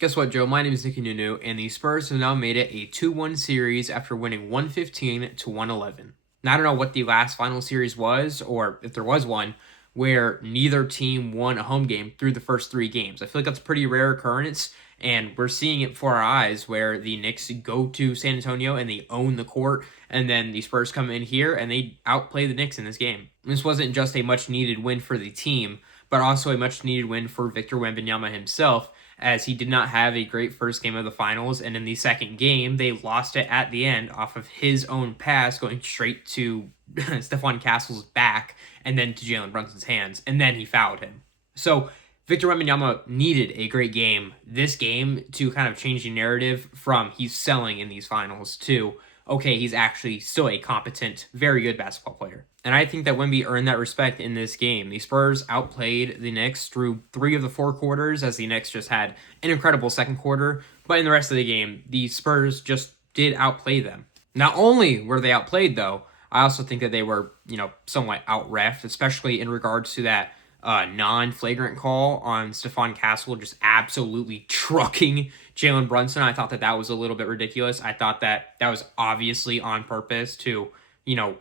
Guess what, Joe? My name is Nicky Nunu, and the Spurs have now made it a 2-1 series after winning 115 to 111. Now, I don't know what the last final series was, or if there was one, where neither team won a home game through the first three games. I feel like that's a pretty rare occurrence, and we're seeing it before our eyes where the Knicks go to San Antonio and they own the court, and then the Spurs come in here and they outplay the Knicks in this game. This wasn't just a much-needed win for the team, but also a much-needed win for Victor Wembanyama himself, as he did not have a great first game of the finals, and in the second game, they lost it at the end off of his own pass going straight to Stephon Castle's back and then to Jalen Brunson's hands, and then he fouled him. So Victor Wembanyama needed a great game this game to kind of change the narrative from he's selling in these finals to, okay, he's actually still a competent, very good basketball player. And I think that Wemby earned that respect in this game. The Spurs outplayed the Knicks through 3 of the 4 quarters, as the Knicks just had an incredible second quarter. But in the rest of the game, the Spurs just did outplay them. Not only were they outplayed, though, I also think that they were, somewhat out-reffed, especially in regards to that non-flagrant call on Stephon Castle just absolutely trucking Jalen Brunson. I thought that was a little bit ridiculous. I thought that was obviously on purpose to,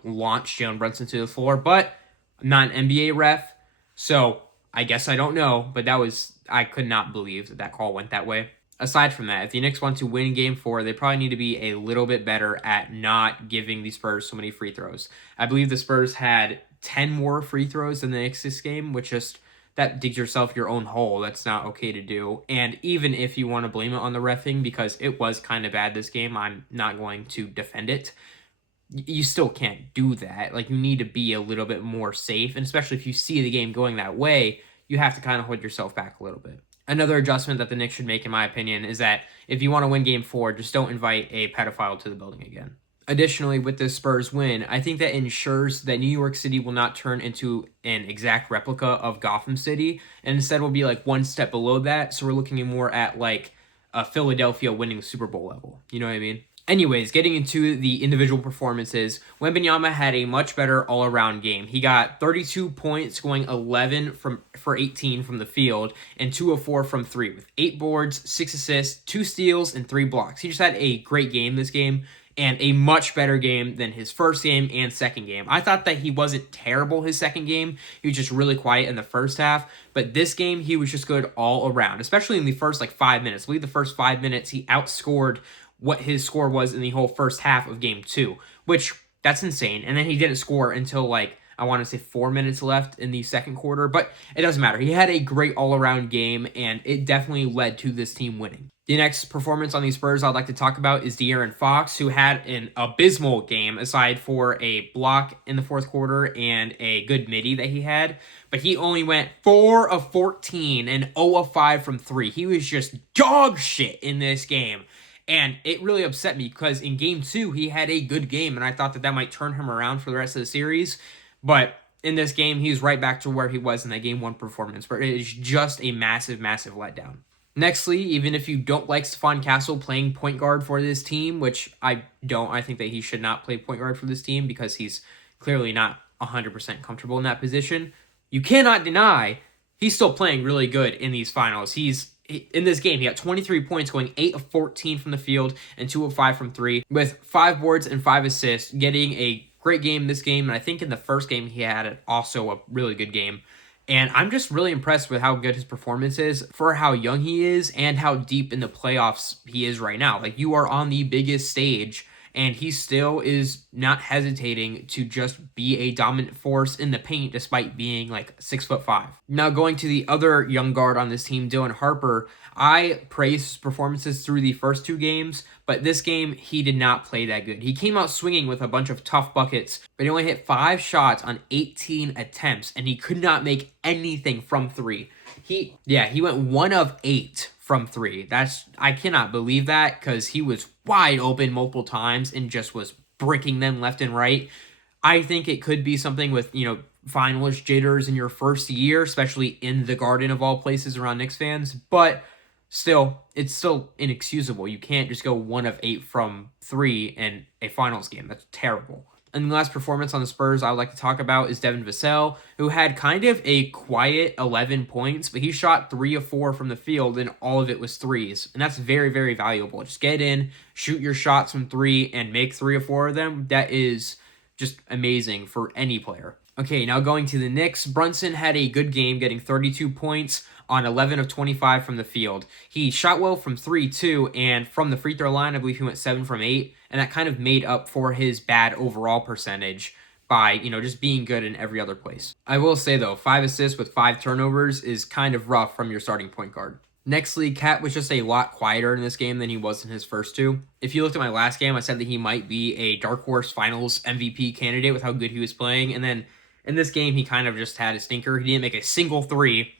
launch Jalen Brunson to the floor, but I'm not an NBA ref, so I guess I don't know, but I could not believe that call went that way. Aside from that, if the Knicks want to win Game 4, they probably need to be a little bit better at not giving the Spurs so many free throws. I believe the Spurs had 10 more free throws than the Knicks this game, which that digs yourself your own hole. That's not okay to do. And even if you want to blame it on the reffing, because it was kind of bad this game, I'm not going to defend it. You still can't do that. Like, you need to be a little bit more safe, and especially if you see the game going that way, you have to kind of hold yourself back a little bit. Another adjustment that the Knicks should make, in my opinion, is that if you want to win Game 4, just don't invite a pedophile to the building again. Additionally, with this Spurs win, I think that ensures that New York City will not turn into an exact replica of Gotham City, and instead will be like one step below that, so we're looking more at like a Philadelphia winning the Super Bowl level. You know what I mean? Anyways, getting into the individual performances, Wembanyama had a much better all-around game. He got 32 points, going 11 for 18 from the field, and 2 of 4 from 3, with 8 boards, 6 assists, 2 steals, and 3 blocks. He just had a great game this game, and a much better game than his first game and second game. I thought that he wasn't terrible his second game. He was just really quiet in the first half, but this game, he was just good all around, especially in the first 5 minutes. I believe the first 5 minutes, he outscored what his score was in the whole first half of Game 2, which, that's insane. And then he didn't score until, I want to say 4 minutes left in the second quarter, but it doesn't matter. He had a great all-around game, and it definitely led to this team winning. The next performance on the Spurs I'd like to talk about is De'Aaron Fox, who had an abysmal game aside for a block in the fourth quarter and a good midi that he had, but he only went 4 of 14 and 0 of 5 from 3. He was just dog shit in this game. And it really upset me because in Game 2, he had a good game, and I thought that might turn him around for the rest of the series. But in this game, he's right back to where he was in that Game 1 performance, where it is just a massive, massive letdown. Nextly, even if you don't like Stephon Castle playing point guard for this team, which I don't, I think that he should not play point guard for this team because he's clearly not 100% comfortable in that position, you cannot deny he's still playing really good in these finals. In this game, he got 23 points, going 8 of 14 from the field and 2 of 5 from 3, with 5 boards and 5 assists, getting a great game this game. And I think in the first game, he had also a really good game. And I'm just really impressed with how good his performance is for how young he is and how deep in the playoffs he is right now. You are on the biggest stage, and he still is not hesitating to just be a dominant force in the paint despite being 6'5". Now going to the other young guard on this team, Dylan Harper, I praised his performances through the first 2 games, but this game he did not play that good. He came out swinging with a bunch of tough buckets, but he only hit 5 shots on 18 attempts, and he could not make anything from 3. He went 1 of 8 from 3. I cannot believe that because he was wide open multiple times and just was bricking them left and right. I think it could be something with, finalist jitters in your first year, especially in the Garden of all places around Knicks fans, but still, it's still inexcusable. You can't just go 1 of 8 from 3 in a finals game. That's terrible. And the last performance on the Spurs I would like to talk about is Devin Vassell, who had kind of a quiet 11 points, but he shot 3 of 4 from the field, and all of it was threes. And that's very, very valuable. Just get in, shoot your shots from 3, and make 3 of 4 of them. That is just amazing for any player. Okay, now going to the Knicks, Brunson had a good game, getting 32 points on 11 of 25 from the field. He shot well from 3 too, and from the free throw line, I believe he went 7 from 8, and that kind of made up for his bad overall percentage by, just being good in every other place. I will say though, 5 assists with 5 turnovers is kind of rough from your starting point guard. Nextly, Cat was just a lot quieter in this game than he was in his first two. If you looked at my last game, I said that he might be a Dark Horse Finals MVP candidate with how good he was playing, and then in this game, he kind of just had a stinker. He didn't make a single three,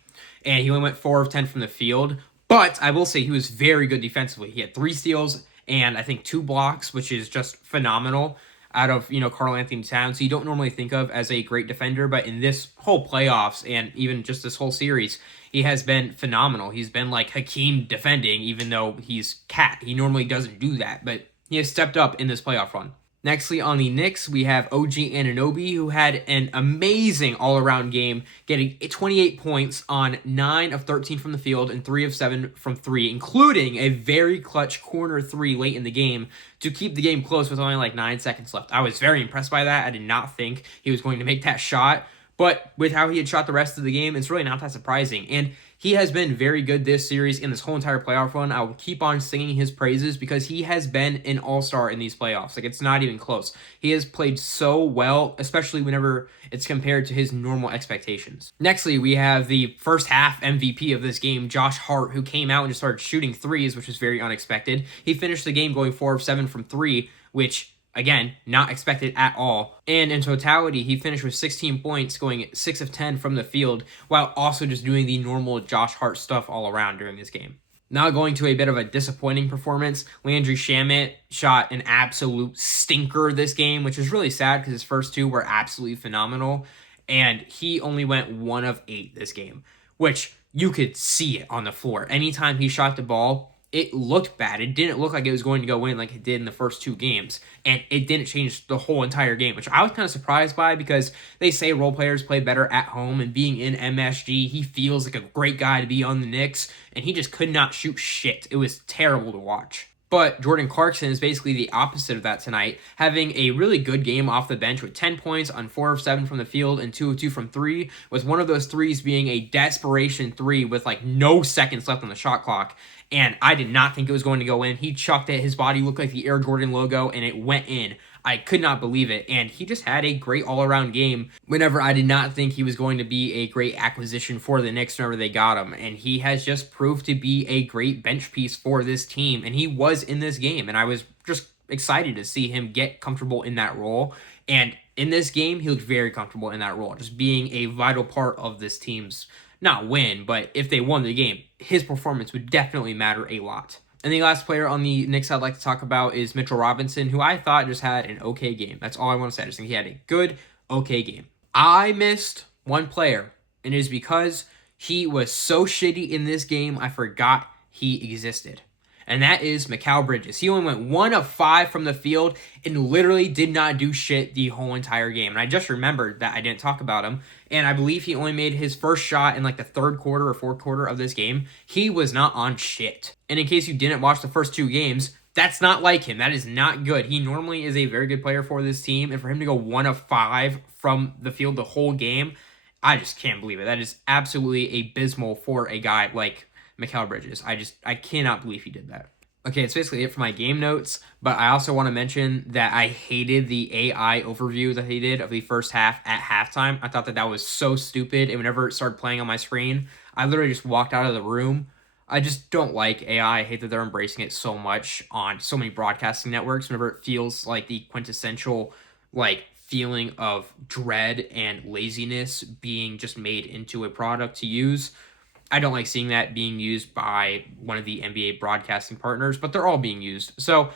and he only went 4 of 10 from the field. But I will say he was very good defensively. He had 3 steals and I think 2 blocks, which is just phenomenal out of, Karl Anthony Towns, who you don't normally think of as a great defender. But in this whole playoffs and even just this whole series, he has been phenomenal. He's been like Hakeem defending, even though he's Cat. He normally doesn't do that, but he has stepped up in this playoff run. Nextly, on the Knicks, we have OG Anunoby, who had an amazing all-around game, getting 28 points on 9 of 13 from the field and 3 of 7 from 3, including a very clutch corner 3 late in the game to keep the game close with only like 9 seconds left. I was very impressed by that. I did not think he was going to make that shot, but with how he had shot the rest of the game, it's really not that surprising. And he has been very good this series in this whole entire playoff run. I will keep on singing his praises because he has been an all-star in these playoffs. Like, it's not even close. He has played so well, especially whenever it's compared to his normal expectations. Nextly, we have the first half MVP of this game, Josh Hart, who came out and just started shooting threes, which was very unexpected. He finished the game going 4 of 7 from 3, which, again, not expected at all. And in totality, he finished with 16 points, going 6 of 10 from the field, while also just doing the normal Josh Hart stuff all around during this game. Now going to a bit of a disappointing performance, Landry Shamet shot an absolute stinker this game, which is really sad because his first 2 were absolutely phenomenal, and he only went 1 of 8 this game, which you could see it on the floor. Anytime he shot the ball, it looked bad. It didn't look like it was going to go in like it did in the first 2 games. And it didn't change the whole entire game, which I was kind of surprised by because they say role players play better at home, and being in MSG, he feels like a great guy to be on the Knicks, and he just could not shoot shit. It was terrible to watch. But Jordan Clarkson is basically the opposite of that tonight, having a really good game off the bench with 10 points on 4 of 7 from the field and 2 of 2 from 3, with one of those threes being a desperation 3 with like no seconds left on the shot clock. And I did not think it was going to go in. He chucked it. His body looked like the Air Jordan logo, and it went in. I could not believe it. And he just had a great all-around game whenever I did not think he was going to be a great acquisition for the Knicks whenever they got him. And he has just proved to be a great bench piece for this team. And he was in this game. And I was just excited to see him get comfortable in that role. And in this game, he looked very comfortable in that role, just being a vital part of this team's not win, but if they won the game, his performance would definitely matter a lot. And the last player on the Knicks I'd like to talk about is Mitchell Robinson, who I thought just had an okay game. That's all I want to say. I just think he had a good, okay game. I missed one player, and it is because he was so shitty in this game, I forgot he existed. And that is Mikal Bridges. He only went 1 of 5 from the field and literally did not do shit the whole entire game. And I just remembered that I didn't talk about him. And I believe he only made his first shot in like the 3rd quarter or 4th quarter of this game. He was not on shit. And in case you didn't watch the first 2 games, that's not like him. That is not good. He normally is a very good player for this team. And for him to go 1 of 5 from the field the whole game, I just can't believe it. That is absolutely abysmal for a guy like Mikal Bridges. I cannot believe he did that. Okay, it's basically it for my game notes, but I also want to mention that I hated the AI overview that they did of the first half at halftime. I thought that was so stupid, and whenever it started playing on my screen, I literally just walked out of the room. I just don't like AI. I hate that they're embracing it so much on so many broadcasting networks whenever it feels like the quintessential, feeling of dread and laziness being just made into a product to use. I don't like seeing that being used by one of the NBA broadcasting partners, but they're all being used. So,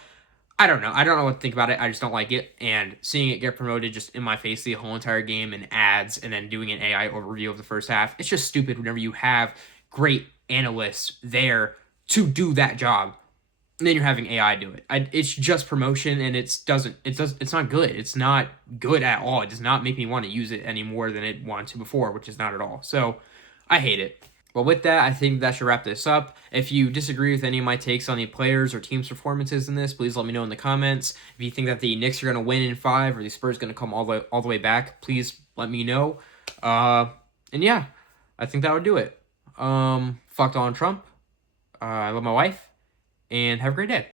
I don't know. I don't know what to think about it. I just don't like it. And seeing it get promoted just in my face the whole entire game and ads and then doing an AI overview of the first half, it's just stupid whenever you have great analysts there to do that job. And then you're having AI do it. It's just promotion, and it's not good. It's not good at all. It does not make me want to use it any more than it wanted to before, which is not at all. So I hate it. Well, with that, I think that should wrap this up. If you disagree with any of my takes on the players or teams' performances in this, please let me know in the comments. If you think that the Knicks are going to win in 5 or the Spurs are going to come all the way back, please let me know. And yeah, I think that would do it. Fuck Donald Trump. I love my wife, and have a great day.